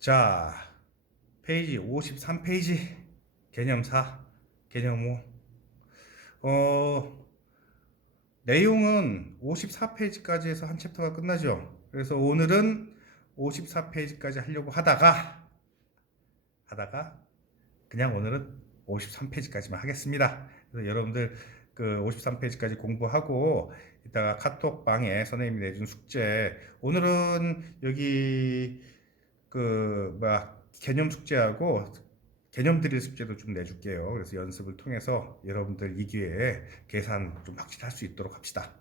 자, 페이지 53페이지 개념 4, 개념 5. 어, 내용은 54페이지까지 해서 한 챕터가 끝나죠. 그래서 오늘은 54페이지까지 하려고 하다가 하다가 그냥 오늘은 53페이지까지만 하겠습니다. 그래서 여러분들 그 53페이지까지 공부하고 이따가 카톡방에 선생님이 내준 숙제 오늘은 여기 그 뭐야 개념 숙제하고 개념 드릴 숙제도 좀 내줄게요. 그래서 연습을 통해서 여러분들 이 기회에 계산 좀 확실히 할수 있도록 합시다.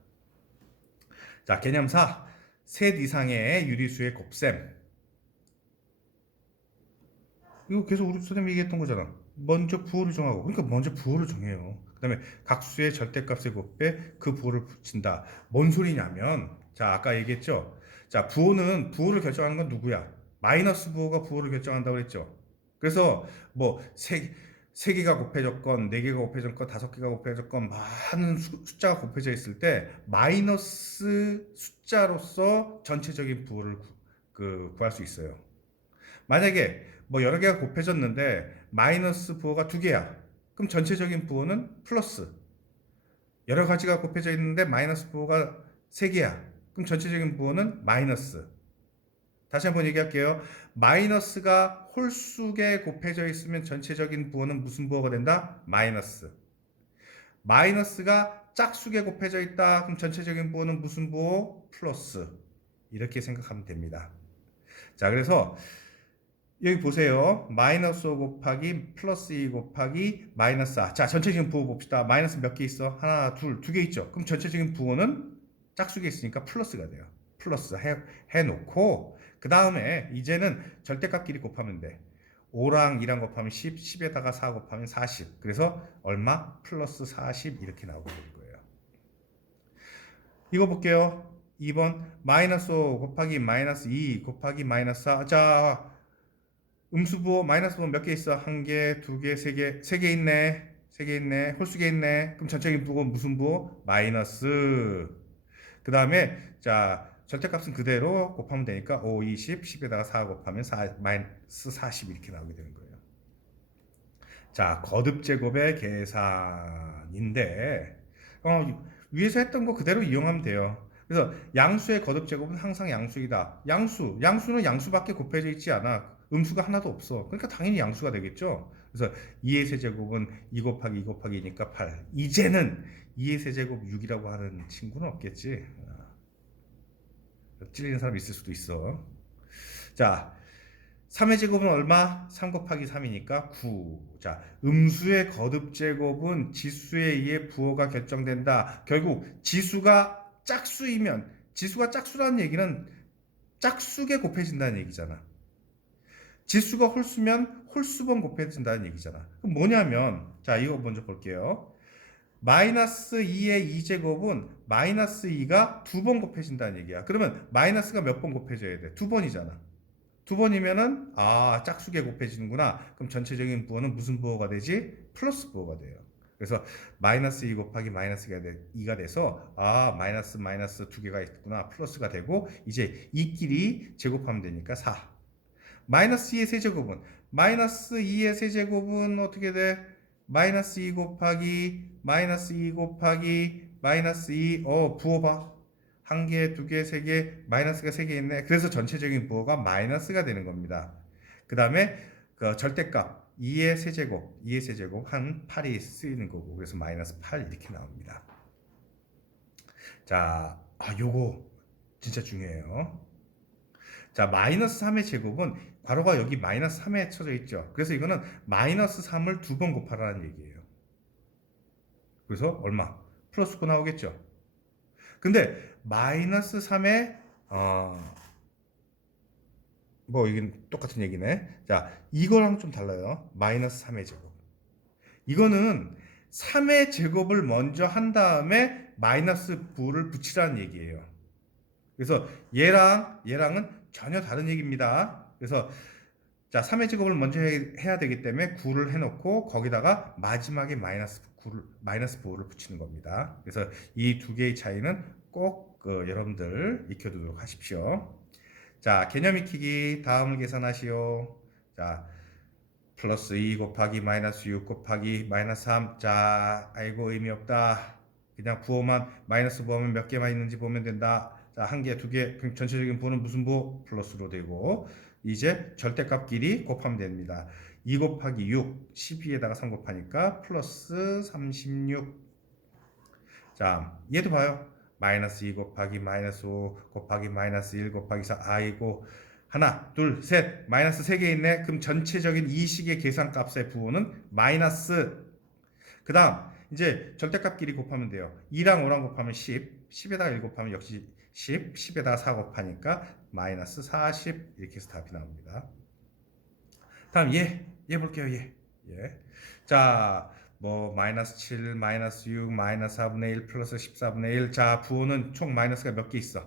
자, 개념 4. 셋 이상의 유리수의 곱셈. 이거 계속 우리 선생님이 얘기했던 거잖아. 먼저 부호를 정하고. 그러니까 먼저 부호를 정해요. 그 다음에 각수의 절대값의 곱에 그 부호를 붙인다. 뭔 소리냐면, 자, 아까 얘기했죠? 자, 부호는, 부호를 결정하는 건 누구야? 마이너스 부호가 부호를 결정한다고 그랬죠? 그래서 뭐, 세, 세 개가 곱해졌건, 네 개가 곱해졌건, 다섯 개가 곱해졌건, 많은 수, 숫자가 곱해져 있을 때, 마이너스 숫자로서 전체적인 부호를 구, 그, 구할 수 있어요. 만약에 뭐 여러 개가 곱해졌는데, 마이너스 부호가 두 개야. 그럼 전체적인 부호는 플러스. 여러 가지가 곱해져 있는데, 마이너스 부호가 세 개야. 그럼 전체적인 부호는 마이너스. 다시 한번 얘기할게요. 마이너스가 홀수에 곱해져 있으면 전체적인 부호는 무슨 부호가 된다? 마이너스. 마이너스가 짝수에 곱해져 있다. 그럼 전체적인 부호는 무슨 부호? 플러스. 이렇게 생각하면 됩니다. 자, 그래서 여기 보세요. 마이너스 5 곱하기 플러스 2 곱하기 마이너스 4. 자, 전체적인 부호 봅시다. 마이너스 몇 개 있어? 하나, 둘, 두 개 있죠. 그럼 전체적인 부호는 짝수에 있으니까 플러스가 돼요. 플러스 해, 해놓고 그 다음에 이제는 절대값끼리 곱하면 돼. 5랑 2랑 곱하면 10, 10에다가 4 곱하면 40. 그래서 얼마? 플러스 40 이렇게 나오게 되는 거예요. 이거 볼게요. 2번 마이너스 5 곱하기 마이너스 2 곱하기 마이너스 4. 자, 음수부호 마이너스 부호 몇 개 있어? 한 개, 두 개, 세 개, 세 개 있네. 세 개 있네. 홀수개 있네. 그럼 전체적인 부호 무슨 부호? 마이너스. 그 다음에 자 절대값은 그대로 곱하면 되니까 5, 20, 10에다가 4 곱하면 4, 마이너스 40 이렇게 나오게 되는 거예요. 자, 거듭 제곱의 계산인데 어, 위에서 했던 거 그대로 이용하면 돼요. 그래서 양수의 거듭 제곱은 항상 양수이다. 양수, 양수는 양수밖에 곱해져 있지 않아. 음수가 하나도 없어. 그러니까 당연히 양수가 되겠죠. 그래서 2의 세제곱은 2 곱하기 2 곱하기 2니까 8. 이제는 2의 세제곱 6이라고 하는 친구는 없겠지. 찔리는 사람 있을 수도 있어. 자, 3의 제곱은 얼마? 3 곱하기 3이니까 9. 자, 음수의 거듭 제곱은 지수에 의해 부호가 결정된다. 결국 지수가 짝수이면 지수가 짝수라는 얘기는 짝수에 곱해진다는 얘기잖아. 지수가 홀수면 홀수번 곱해진다는 얘기잖아. 그럼 뭐냐면 자, 이거 먼저 볼게요. 마이너스 2의 2제곱은 마이너스 2가 두 번 곱해진다는 얘기야. 그러면 마이너스가 몇 번 곱해져야 돼? 두 번이잖아. 두 번이면은 아 짝수에 곱해지는구나. 그럼 전체적인 부호는 무슨 부호가 되지? 플러스 부호가 돼요. 그래서 마이너스 2 곱하기 마이너스가 돼, 2가 돼서 아 마이너스 마이너스 두 개가 있구나 플러스가 되고 이제 이끼리 제곱하면 되니까 4. 마이너스 2의 세제곱은 마이너스 2의 세제곱은 어떻게 돼? 마이너스 2 곱하기 마이너스 2 곱하기 마이너스 2, 어, 부호 봐. 한 개, 두 개, 세 개, 마이너스가 세 개 있네. 그래서 전체적인 부호가 마이너스가 되는 겁니다. 그 다음에 그 절대값 2의 세제곱, 2의 세제곱 한 8이 쓰이는 거고 그래서 마이너스 8 이렇게 나옵니다. 자, 아, 요거 진짜 중요해요. 자, 마이너스 3의 제곱은 괄호가 여기 마이너스 3에 쳐져 있죠. 그래서 이거는 마이너스 3을 두 번 곱하라는 얘기예요. 그래서 얼마? 플러스 9 나오겠죠. 근데 마이너스 3에 어, 뭐 이건 똑같은 얘기네. 자, 이거랑 좀 달라요. 마이너스 3의 제곱. 이거는 3의 제곱을 먼저 한 다음에 마이너스 9를 붙이라는 얘기예요. 그래서 얘랑 얘랑은 전혀 다른 얘기입니다. 그래서 자, 3의 제곱을 먼저 해, 해야 되기 때문에 9를 해놓고 거기다가 마지막에 마이너스 9를, 마이너스 9를 붙이는 겁니다. 그래서 이 두 개의 차이는 꼭 그, 여러분들 익혀두도록 하십시오. 자, 개념 익히기 다음을 계산하시오. 자, 플러스 2 곱하기 마이너스 6 곱하기 마이너스 3. 자, 아이고 의미 없다. 그냥 부호만 마이너스 부호면 몇 개만 있는지 보면 된다. 자, 한 개, 두 개. 전체적인 부호는 무슨 부호? 플러스로 되고 이제 절대값끼리 곱하면 됩니다. 2 곱하기 6, 12에다가 3 곱하니까 플러스 36. 자, 얘도 봐요. 마이너스 2 곱하기 마이너스 5 곱하기 마이너스 1 곱하기 4. 아이고. 하나, 둘, 셋. 마이너스 3개 있네. 그럼 전체적인 이 식의 계산값의 부호는 마이너스. 그 다음, 이제 절대값끼리 곱하면 돼요. 2랑 5랑 곱하면 10. 10에다가 1 곱하면 역시 10. 10에다가 4 곱하니까 마이너스 40. 이렇게 해서 답이 나옵니다. 다음 얘, 얘 볼게요. 얘. 예. 자, 뭐 마이너스 7, 마이너스 6, 마이너스 4분의 1, 플러스 14분의 1. 자, 부호는 총 마이너스가 몇 개 있어?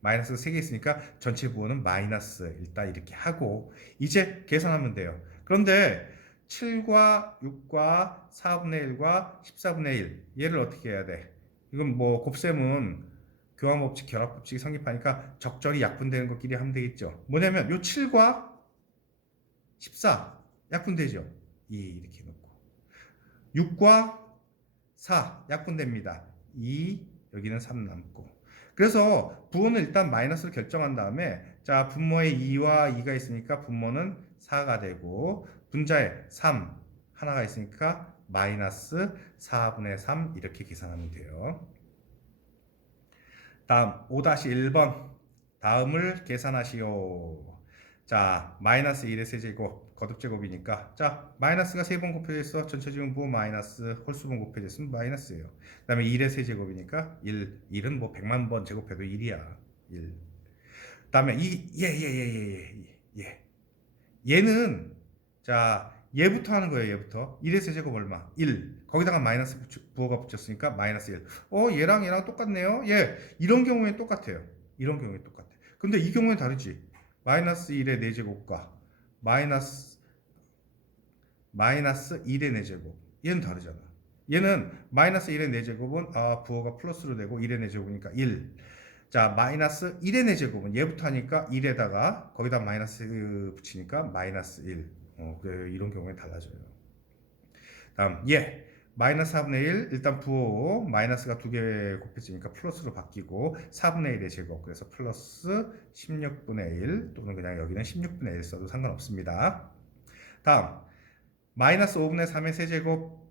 마이너스가 3개 있으니까 전체 부호는 마이너스 일단 이렇게 하고 이제 계산하면 돼요. 그런데 7과 6과 4분의 1과 14분의 1 얘를 어떻게 해야 돼? 이건 뭐 곱셈은 교환법칙, 결합법칙이 성립하니까 적절히 약분되는 것끼리 하면 되겠죠. 뭐냐면 요 7과 14 약분되죠. 2 이렇게 놓고 6과 4 약분됩니다. 2 여기는 3 남고 그래서 부호는 일단 마이너스를 결정한 다음에 자 분모에 2와 2가 있으니까 분모는 4가 되고 분자에 3 하나가 있으니까 마이너스 4분의 3 이렇게 계산하면 돼요. 다음 5-1번. 다음을 계산하시오. 자 마이너스 1의 세제곱 거듭제곱이니까. 자 마이너스가 세번 곱해져 있어. 전체적인 부호 마이너스 홀수분 곱해져 있으면 마이너스예요. 그 다음에 1의 세제곱이니까 1 1은 뭐 100만 번 제곱해도 1이야. 1 다음에 이얘얘얘얘얘 얘. 얘는 자 얘부터 하는 거예요 얘부터. 1의 세제곱 얼마? 1 거기다가 마이너스 부호가 붙였으니까 마이너스 1 어 얘랑 얘랑 똑같네요? 얘 이런 경우에 똑같아요. 이런 경우에 똑같아. 근데 이 경우에 다르지. 마이너스 1의 4제곱과 마이너스 마이너스 1의 4제곱. 얘는 다르잖아. 얘는 마이너스 1의 4제곱은 아 부호가 플러스로 되고 1의 4제곱이니까 1 자, 마이너스 1의 4제곱은 얘부터 하니까 1에다가 거기다 마이너스 붙이니까 마이너스 1 어, 그래, 이런 경우에 달라져요. 다음 얘 마이너스 4분의 1 일단 부호 마이너스가 두 개 곱해지니까 플러스로 바뀌고 4분의 1의 제곱. 그래서 플러스 16분의 1 또는 그냥 여기는 16분의 1 써도 상관없습니다. 다음. 마이너스 5분의 3의 세제곱.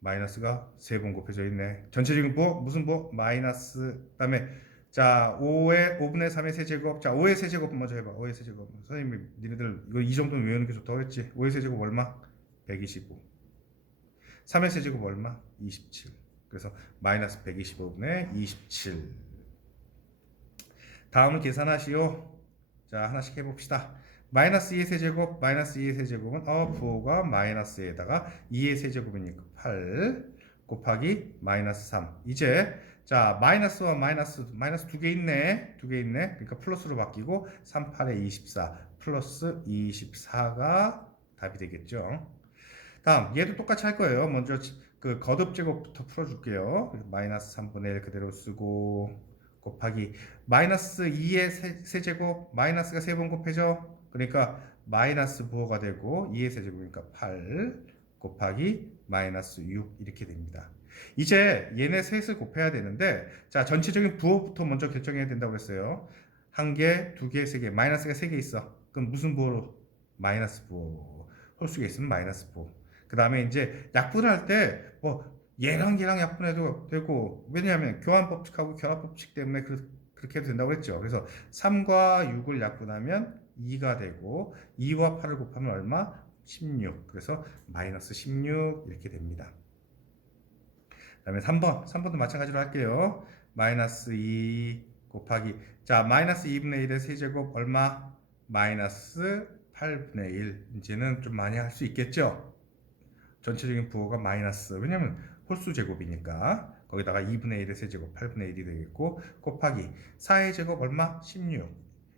마이너스가 세 번 곱해져 있네. 전체적인 부호 무슨 부호 마이너스. 그다음에 자 5의 5분의 3의 세제곱. 자 5의 세제곱 먼저 해봐. 5의 세제곱. 선생님이 니네들 이거 이 정도는 외우는 게 좋다고 했지? 5의 세제곱 얼마? 125 3의 세제곱 얼마? 27. 그래서 마이너스 125분의 27. 다음을 계산하시오. 자, 하나씩 해봅시다. 마이너스 2의 세제곱, 마이너스 2의 세제곱은 어, 부호가 마이너스에다가 2의 세제곱이니까 8 곱하기 마이너스 3. 이제 자, 마이너스와 마이너스, 마이너스 두 개 있네. 두 개 있네. 그러니까 플러스로 바뀌고 3, 8에 24 플러스 24가 답이 되겠죠. 다음 얘도 똑같이 할 거예요. 먼저 그 거듭 제곱부터 풀어줄게요. 마이너스 3분의 1 그대로 쓰고 곱하기 마이너스 2의 세, 세제곱 마이너스가 세번 곱해져. 그러니까 마이너스 부호가 되고 2의 세제곱이니까 8 곱하기 마이너스 6 이렇게 됩니다. 이제 얘네 셋을 곱해야 되는데 자 전체적인 부호부터 먼저 결정해야 된다고 했어요. 한 개, 두 개, 세 개. 마이너스가 세 개 있어. 그럼 무슨 부호로? 마이너스 부호. 홀수가 있으면 마이너스 부호. 그 다음에 이제 약분할 때 뭐 얘랑 얘랑 약분해도 되고 왜냐하면 교환법칙하고 결합법칙 때문에 그, 그렇게 해도 된다고 했죠. 그래서 3과 6을 약분하면 2가 되고 2와 8을 곱하면 얼마? 16. 그래서 마이너스 16 이렇게 됩니다. 그 다음에 3번. 3번도 마찬가지로 할게요. 마이너스 2 곱하기 자 마이너스 2분의 1의 세제곱 얼마? 마이너스 8분의 1 이제는 좀 많이 할 수 있겠죠? 전체적인 부호가 마이너스 왜냐면 홀수 제곱이니까 거기다가 2분의 1의 세제곱 8분의 1이 되겠고 곱하기 4의 제곱 얼마? 16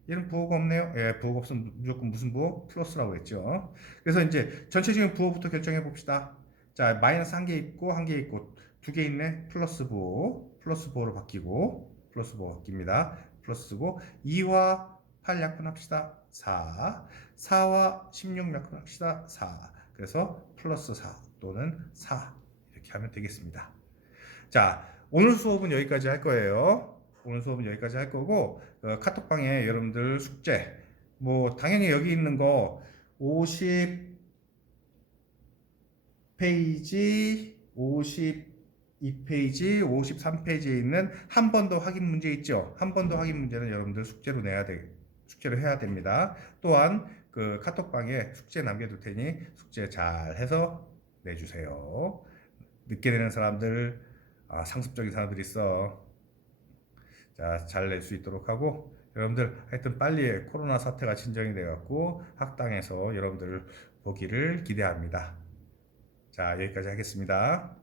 얘는 부호가 없네요 예, 부호가 없으면 무조건 무슨 부호? 플러스라고 했죠 그래서 이제 전체적인 부호부터 결정해 봅시다 자 마이너스 한 개 있고 한 개 있고 두 개 있네 플러스 부호 플러스 부호로 바뀌고 플러스 부호 바뀝니다 플러스고 2와 8 약분합시다. 4. 4와 16 약분합시다. 4. 그래서 플러스 4 또는 4 이렇게 하면 되겠습니다. 자, 오늘 수업은 여기까지 할 거예요. 오늘 수업은 여기까지 할 거고 어, 카톡방에 여러분들 숙제 뭐 당연히 여기 있는 거 50 페이지 52페이지 53페이지에 있는 한 번 더 확인 문제 있죠. 한 번 더 확인 문제는 여러분들 숙제로 내야 돼 숙제를 해야 됩니다. 또한 그 카톡방에 숙제 남겨둘 테니 숙제 잘 해서 내주세요. 늦게 내는 사람들 아, 상습적인 사람들이 있어. 자, 잘 낼 수 있도록 하고 여러분들 하여튼 빨리 코로나 사태가 진정이 돼 갖고 학당에서 여러분들 보기를 기대합니다. 자, 여기까지 하겠습니다.